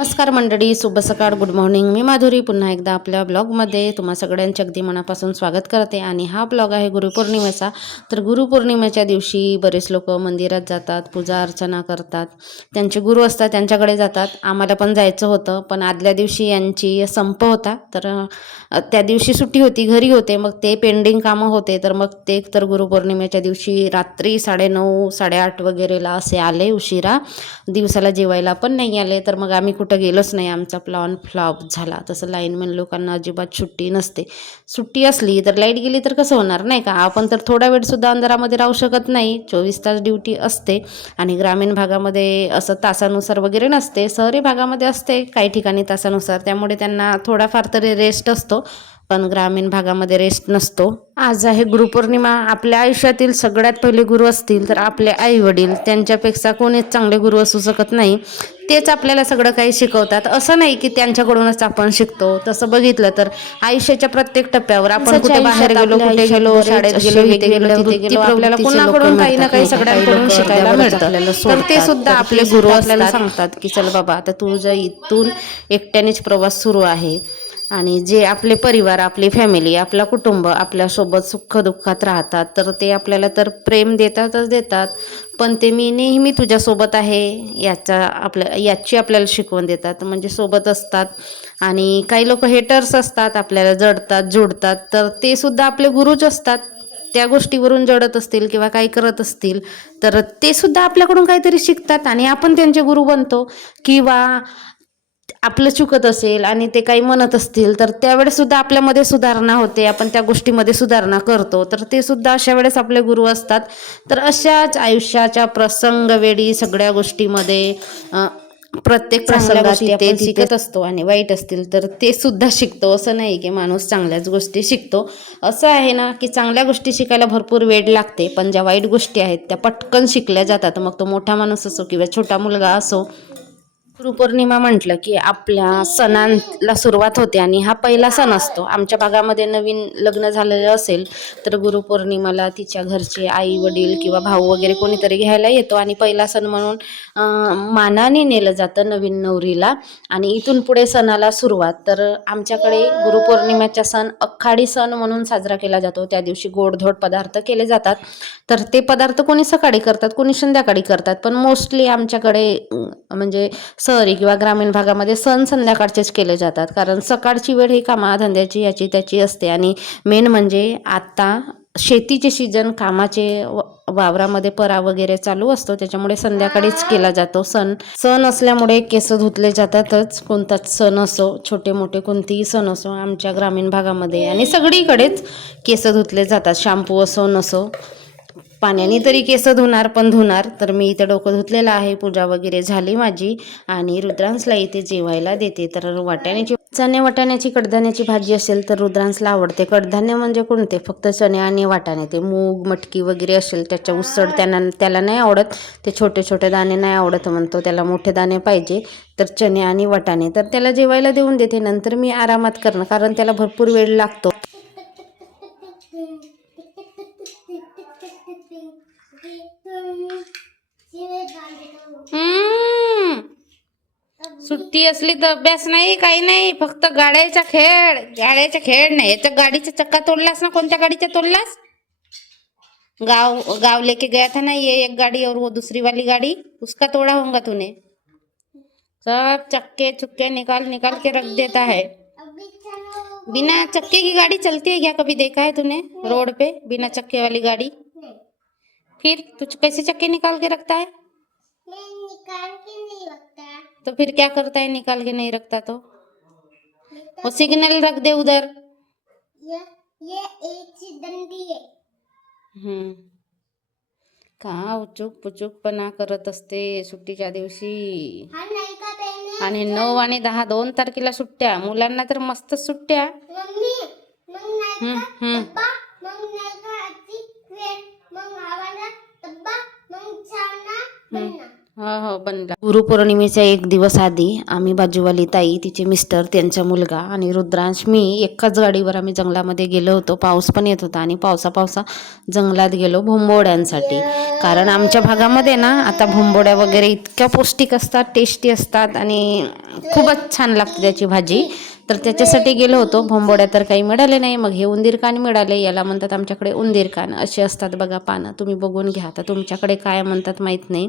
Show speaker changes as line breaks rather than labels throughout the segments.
नमस्कार मंडळी शुभ सकाळ गुड मॉर्निंग मी माधुरी पुन्हा एकदा आपल्या ब्लॉगमध्ये तुम्हा सगळ्यांचे अगदी मनापासून स्वागत करते आणि हा ब्लॉग आहे गुरुपौर्णिमेचा. तर गुरुपौर्णिमेच्या दिवशी बरेच लोक मंदिरात जातात पूजा अर्चना करतात. त्यांचे गुरु असतात त्यांच्याकडे जातात. आम्हाला पण जायचं होतं पण आदल्या दिवशी यांची संप होता. तर त्या दिवशी सुट्टी होती घरी होते. मग ते पेंडिंग कामं होते. तर मग ते तर गुरुपौर्णिमेच्या दिवशी रात्री साडेनऊ साडेआठ वगैरेला असे आले उशिरा. दिवसाला जेवायला पण नाही आले. तर मग आम्ही कुठं गेलंच नाही. आमचा प्लॉन फ्लॉप झाला. तसं लाईनमॅन लोकांना अजिबात सुट्टी नसते. सुट्टी असली तर लाइट गेली तर कसं होणार नाही का? आपण तर थोडा वेळसुद्धा अंधारामध्ये राहू शकत नाही. चोवीस तास ड्युटी असते आणि ग्रामीण भागामध्ये असं तासानुसार वगैरे नसते. शहरी भागामध्ये असते काही ठिकाणी तासानुसार. त्यामुळे त्यांना थोडाफार तरी रेस्ट असतो. पण ग्रामीण भागामध्ये रेस्ट नसतो. आज आहे गुरुपौर्णिमा. आपल्या आयुष्यातील सगळ्यात पहिले गुरु असतील तर आपले आई वडील त्यांच्यापेक्षा कोणीच चांगले गुरु असू शकत नाही. तेच आपल्याला सगळं काही शिकवतात. असं नाही की त्यांच्याकडूनच आपण शिकतो. तसं बघितलं तर आयुष्याच्या प्रत्येक टप्प्यावर आपण कुठे बाहेर गेलो कुठे गेलो शाळेत गेलो इथे गेलो तिथे गेलो आपल्याला कुणाकडून काही ना काही सगळ्यांकडून शिकायला मिळतं. तर ते सुद्धा आपले गुरु आपल्याला सांगतात की चल बाबा आता तुझं इथून एकट्यानेच प्रवास सुरू आहे आणि जे आपले परिवार आपली फॅमिली आपला कुटुंब आपल्यासोबत सुख दुःखात राहतात तर ते आपल्याला तर प्रेम देतातच देतात. पण ते मी नेहमी तुझ्यासोबत आहे याचा आपल्या याची आपल्याला शिकवण देतात. म्हणजे सोबत असतात आणि काही लोक हेटर्स असतात आपल्याला जडतात जुडतात तर ते सुद्धा आपले गुरुच असतात. त्या गोष्टीवरून जडत असतील किंवा काही करत असतील तर ते सुद्धा आपल्याकडून काहीतरी शिकतात आणि आपण त्यांचे गुरु बनतो. किंवा आपलं चुकत असेल आणि ते काही म्हणत असतील तर त्यावेळेस सुद्धा आपल्यामध्ये सुधारणा होते. आपण त्या गोष्टीमध्ये सुधारणा करतो. तर ते सुद्धा अशा वेळेस आपले गुरु असतात. तर अशाच आयुष्याच्या प्रसंगवेळी सगळ्या गोष्टीमध्ये प्रत्येक प्रसंगात ते शिकत असतो आणि वाईट असतील तर ते सुद्धा शिकतो. असं नाही की माणूस चांगल्याच गोष्टी शिकतो. असं आहे ना की चांगल्या गोष्टी शिकायला भरपूर वेळ लागते पण ज्या वाईट गोष्टी आहेत त्या पटकन शिकल्या जातात. मग तो मोठा माणूस असो किंवा छोटा मुलगा असो गुरुपौर्णिमा म्हटलं की आपल्या सणांला सुरुवात होते आणि हा पहिला सण असतो. आमच्या भागामध्ये नवीन लग्न झालेलं असेल तर गुरुपौर्णिमाला तिच्या घरचे आई वडील किंवा भाऊ वगैरे कोणीतरी घ्यायला येतो आणि पहिला सण म्हणून मानाने नेलं जातं नवीन नवरीला. आणि इथून पुढे सणाला सुरुवात. तर आमच्याकडे गुरुपौर्णिमेचा सण अखाडी सण म्हणून साजरा केला जातो. त्या दिवशी गोडधोड पदार्थ केले जातात. तर ते पदार्थ कोणी सकाळी करतात कोणी संध्याकाळी करतात. पण मोस्टली आमच्याकडे म्हणजे शहरी किंवा ग्रामीण भागामध्ये सण संध्याकाळचेच केले जातात. कारण सकाळची वेळ ही कामाधंद्याची याची त्याची असते. आणि मेन म्हणजे आत्ता शेतीचे सीजन कामाचे वावरामध्ये परा वगैरे चालू असतो. त्याच्यामुळे संध्याकाळीच केला जातो सण. सण असल्यामुळे केस धुतले जातातच. कोणताच सण असो छोटे मोठे कोणतेही सण असो आमच्या ग्रामीण भागामध्ये. आणि सगळीकडेच केस धुतले जातात. शॅम्पू असो नसो. पाण्याने तरी केस धुणार पण धुणार. तर मी इथे डोकं धुतलेलं आहे. पूजा वगैरे झाली माझी आणि रुद्रांसला इथे जेवायला देते. तर वाट्याण्याची चणे वाटाण्याची कडधान्याची भाजी असेल तर रुद्रांसला आवडते. कडधान्य म्हणजे कोणते? फक्त चणे आणि वाटाणे. ते मूग मटकी वगैरे असेल त्याच्या उसळ त्यांना त्याला नाही आवडत. ते छोटे छोटे दाणे नाही आवडत म्हणतो. त्याला मोठे दाणे पाहिजे. तर चणे आणि वाटाणे. तर त्याला जेवायला देऊन देते. नंतर मी आरामात करणं कारण त्याला भरपूर वेळ लागतो. सुट्टी असली तर अभ्यास नाही, काही नाही, फक्त गाड्याचा खेळ. गाड्याचा खेळ नाही. याच्या गाडीचा चक्का तोडलास ना, कोणत्या गाडीचा तोडलास? गाव गाव लेके गया था ना ये, एक गाड़ी और वो दूसरी वाली गाड़ी. उसका तोड़ा होगा तूने. सब चक्के चुक्के निकाल निकाल के रख देता है. बिना चक्के की गाड़ी चलती है क्या? कभी देखा है तूने रोड पे? बिना चक्के वाली गाड़ी? फिर तू कैसे चक्के निकाल के रखता है?
निकाल के नहीं रखता।
तो फिर क्या करता है निकाल के नहीं रखता तो? वो सिग्नल रख दे उधर।
ये ये एक सी डंडी है।
हम्म। का उचूक पुचूकपणा करत असते सुट्टीच्या दिवशी?
हा नाही का
आणि नऊ आणि दहा दोन तारखेला सुट्ट्या. मुलांना तर मस्त सुट्ट्या.
मम्मी मग नाही
हम्म, हम्म.
डब्बा मग नाही का आजची वेळ मग आवाला डब्बा मग छाना बनना
हो हो बनला. गुरुपौर्णिमेच्या एक दिवस आधी आम्ही बाजूवाली ताई तिचे मिस्टर त्यांचा मुलगा आणि रुद्रांश मी एकाच गाडीवर आम्ही जंगलामध्ये गेलो होतो. पाऊस पण येत होता आणि पावसा पावसा जंगलात गेलो भोंबोड्यांसाठी. कारण आमच्या भागामध्ये ना आता भोंबोड्या वगैरे इतक्या पौष्टिक असतात टेस्टी असतात आणि खूपच छान लागते त्याची भाजी. तर त्याच्यासाठी गेलो होतो. भोंबोड्या तर काही मिळाले नाही. मग हे उंदीर कान मिळाले. याला म्हणतात आमच्याकडे उंदीर कान. असे असतात बघा पानं. तुम्ही बघून घ्या. आता तुमच्याकडे काय म्हणतात माहीत नाही.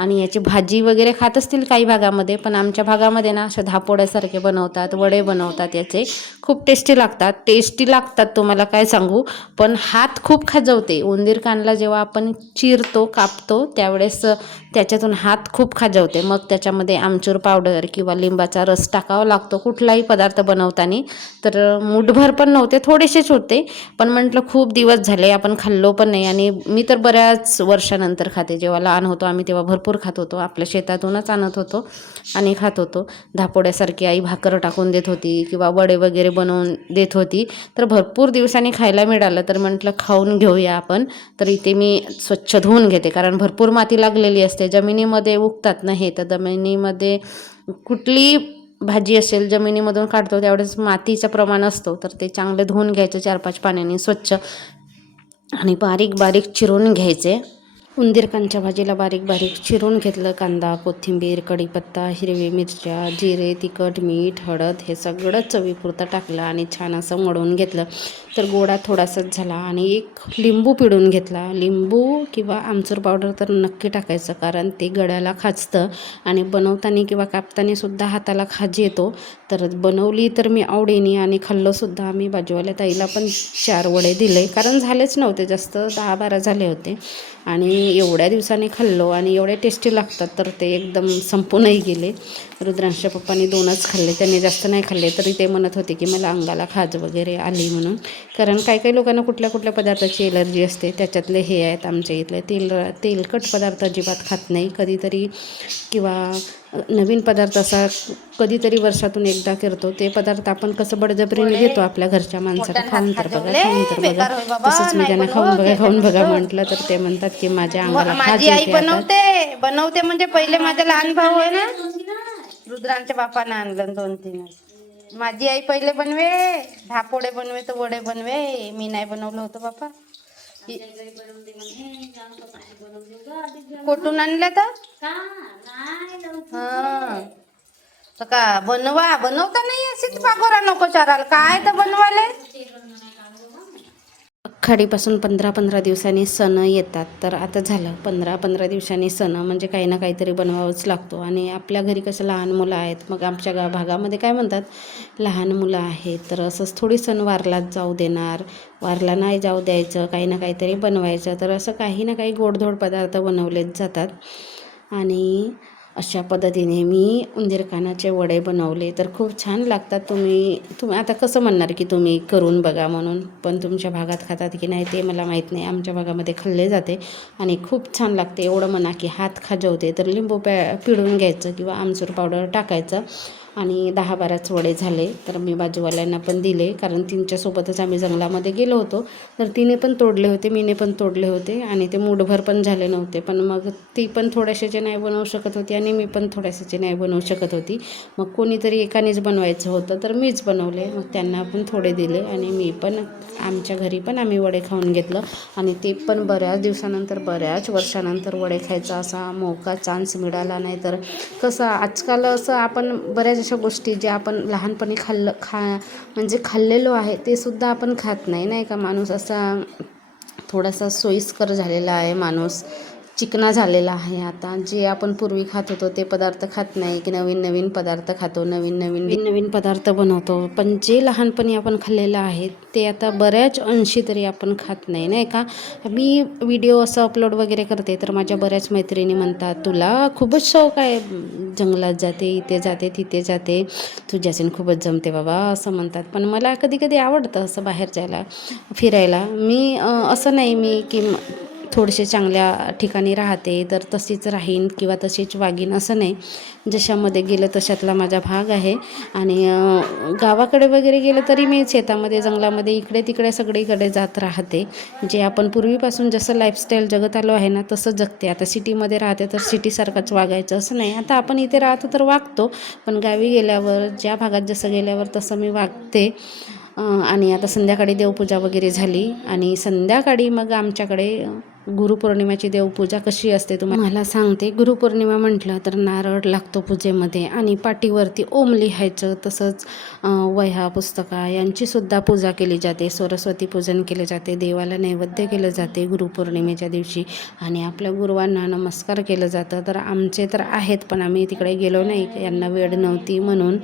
आणि याची भाजी वगैरे खात असतील काही भागामध्ये पण आमच्या भागामध्ये ना अशा धापोड्यासारखे बनवतात वडे बनवतात याचे. खूप टेस्टी लागतात. टेस्टी लागतात तुम्हाला काय सांगू? पण हात खूप खाजवते. उंदीर कानला जेव्हा आपण चिरतो कापतो त्यावेळेस त्याच्यातून हात खूप खाजवते. मग त्याच्यामध्ये आमचूर पावडर किंवा लिंबाचा रस टाकावा लागतो. कुठलाही पदार्थ बनवताना. तर मुठभर पण नव्हते थोडेसेच होते. पण म्हटलं खूप दिवस झाले आपण खाल्लो पण नाही. आणि मी तर बऱ्याच वर्षानंतर खाते. जेव्हा लहान होतो आम्ही तेव्हा भरपूर खात होतो. आपल्या शेतातूनच आणत होतो आणि खात होतो. धापोड्यासारखी आई भाकर टाकून देत होती किंवा वडे वगैरे बनवून देत होती. तर भरपूर दिवसांनी खायला मिळालं. तर म्हटलं खाऊन घेऊया आपण. तर इथे मी स्वच्छ धुवून घेते. कारण भरपूर माती लागलेली असते. जमिनीमध्ये उगतात ना हे तर जमिनीमध्ये कुठली भाजी असेल जमिनीमधून काढतो त्यावेळेस मातीचं प्रमाण असतो. तर ते चांगलं धुवून घ्यायचं चार पाच पाण्याने स्वच्छ आणि बारीक बारीक चिरून घ्यायचे. उंदीरकांच्या भाजीला बारीक बारीक चिरून घेतलं कांदा कोथिंबीर कढीपत्ता हिरवी मिरच्या जिरे तिखट मीठ हळद हे सगळं चवीपुरतं टाकलं आणि छान असं मळून घेतलं. तर गोडा थोडासाच झाला आणि एक लिंबू पिळून घेतला. लिंबू किंवा आमचूर पावडर तर नक्की टाकायचं कारण ते गळ्याला खाजतं आणि बनवताना किंवा कापतानासुद्धा हाताला खाज येतो. तर बनवली तर मी आवडीने आणि खाल्लंसुद्धा आम्ही बाजूवाल्या ताईला पण चार वडे दिले. कारण झालेच नव्हते जास्त दहा बारा झाले होते. आणि एवढ्या दिवसांनी खाल्लो आणि एवढे टेस्टी लागतात तर ते एकदम संपूनही गेले. रुद्रांशच्या पप्पांनी दोनच खाल्ले त्यांनी जास्त नाही खाल्ले तरी ते म्हणत होते की मला अंगाला खाज वगैरे आली म्हणून. कारण काही काही लोकांना कुठल्या कुठल्या पदार्थाची एलर्जी असते त्याच्यातले हे आहेत आमच्या इथले. तेल तेलकट पदार्थ अजिबात खात नाही. कधीतरी किंवा नवीन पदार्थ असा कधीतरी वर्षातून एकदा करतो ते पदार्थ आपण कसं बळजबरीने घेतो आपल्या घरच्या माणसाला. खाऊन तर बघा खाऊन तर बघा. तसंच मी त्यांना खाऊन बघा खाऊन बघा म्हटलं तर ते म्हणतात की माझ्या अंगाला खाज
माझी आई. बनवते बनवते म्हणजे पहिले माझा लहान भाऊ आहे ना. रुद्रांच्या बापानं आणलं दोन तीन माझी आई पहिले बनवे धापोडे बनवे तर वडे बनवे मी नाही बनवलं होतं बापा. कुठून आणलं तर? हा. तर का बनवा बनवता नाही अशीच पाकोरा नको चाराल. काय तर बनवाले
आखाडीपासून पंधरा पंधरा दिवसांनी सण येतात. तर आता झालं पंधरा पंधरा दिवसांनी सण. म्हणजे काही ना काहीतरी बनवावंच लागतो. आणि आपल्या घरी कसं लहान मुलं आहेत मग आमच्या गा भागामध्ये काय म्हणतात लहान मुलं आहेत. तर असंच थोडी सण वारलाच जाऊ देणार. वारला नाही जाऊ द्यायचं काही ना काहीतरी बनवायचं. तर असं काही ना काही गोडधोड पदार्थ बनवलेच जातात. आणि अशा पद्धतीने मी उंदीरकानाचे वडे बनवले. तर खूप छान लागतात तुम्ही तुम्ही आता कसं म्हणणार की तुम्ही करून बघा म्हणून पण तुमच्या भागात खातात की नाही ते मला माहीत नाही. आमच्या भागामध्ये खाल्ले जाते आणि खूप छान लागते. एवढं म्हणा की हात खाजवते तर लिंबू पॅ पिळून घ्यायचं किंवा आमचूर पावडर टाकायचं. आणि दहा बाराच वडे झाले तर मी बाजूवाल्यांना पण दिले. कारण तिच्यासोबतच आम्ही जंगलामध्ये गेलो होतो. तर तिने पण तोडले होते मीने पण तोडले होते आणि ते मूठभर पण झाले नव्हते. पण मग ती पण थोड्याशाचे नाही बनवू शकत होती आणि मी पण थोड्याशाचे नाही बनवू शकत होती. मग कोणीतरी एकानेच बनवायचं होतं तर मीच बनवले. मग त्यांना पण थोडे दिले आणि मी पण आमच्या घरी पण आम्ही वडे खाऊन घेतलं. आणि ते पण बऱ्याच दिवसानंतर बऱ्याच वर्षानंतर वडे खायचा असा मोका चान्स मिळाला नाही. तर कसं आजकाल असं आपण बऱ्याच अशा गोष्टी ज्या आपण लहानपणी खाल्लं खा म्हणजे खाल्लेलो आहे ते सुद्धा आपण खात नाही नाही का? माणूस असा थोडासा सोयीस्कर झालेला आहे माणूस. चिकना झालेला आहे आता. जे आपण पूर्वी खात होतो ते पदार्थ खात नाही. की नवीन नवीन पदार्थ खातो नवीन नवीन नवीन नवीन पदार्थ बनवतो. पण जे लहानपणी आपण खाल्लेलं आहे ते आता बऱ्याच अंशी तरी आपण खात नाही नाही का? मी व्हिडिओ असं अपलोड वगैरे करते तर माझ्या बऱ्याच मैत्रिणी म्हणतात तुला खूपच शौक आहे. जंगलात जाते इथे जाते तिथे जाते. तुझ्यासीन खूपच जमते बाबा असं म्हणतात. पण मला कधी कधी आवडतं असं बाहेर जायला फिरायला. मी असं नाही मी की थोडेसे चांगल्या ठिकाणी राहते तर तशीच राहीन किंवा तशीच वागीन असं नाही. जशामध्ये गेलं तशातला माझा भाग आहे. आणि गावाकडे वगैरे गेलं तरी मी शेतामध्ये जंगलामध्ये इकडे तिकडे सगळीकडे जात राहते. जे आपण पूर्वीपासून जसं लाईफस्टाईल जगत आलो आहे ना तसं जगते. आता सिटीमध्ये राहते तर सिटीसारखंच वागायचं असं नाही. आता आपण इथे राहतो तर वागतो. पण गावी गेल्यावर ज्या भागात जसं गेल्यावर तसं मी वागते. आणि आता संध्याकाळी देवपूजा वगैरे झाली. आणि संध्याकाळी मग आमच्याकडे गुरुपौर्णिमेची देवपूजा कशी असते तुम्हाला सांगते गुरुपौर्णिमा म्हटलं तर नारळ लागतो पूजेमध्ये आणि पाठीवरती ओम लिहायचं तसंच वह्या पुस्तका यांचीसुद्धा पूजा केली जाते. सरस्वती पूजन केले जाते देवाला नैवेद्य केलं जाते गुरुपौर्णिमेच्या दिवशी आणि आपल्या गुरुवांना नमस्कार केलं जातं. तर आमचे तर आहेत पण आम्ही तिकडे गेलो नाही. यांना वेळ नव्हती म्हणून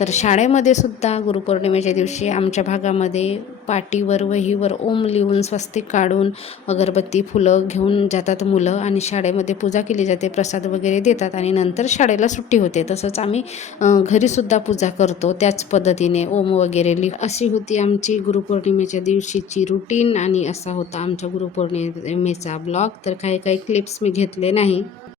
तर शाळेमध्ये सुद्धा गुरुपौर्णिमेच्या दिवशी आमच्या भागामध्ये पाटीवर वहीवर ओम लिहून स्वस्तिक काढून अगरबत्ती फुलं घेऊन जातात मुलं आणि शाळेमध्ये पूजा केली जाते प्रसाद वगैरे देतात आणि नंतर शाळेला सुट्टी होते. तसंच आम्ही घरीसुद्धा पूजा करतो त्याच पद्धतीने ओम वगैरे लिह. अशी होती आमची गुरुपौर्णिमेच्या दिवशीची रुटीन आणि असा होता आमच्या गुरुपौर्णिमेचा ब्लॉग. तर काही काही क्लिप्स मी घेतले नाही.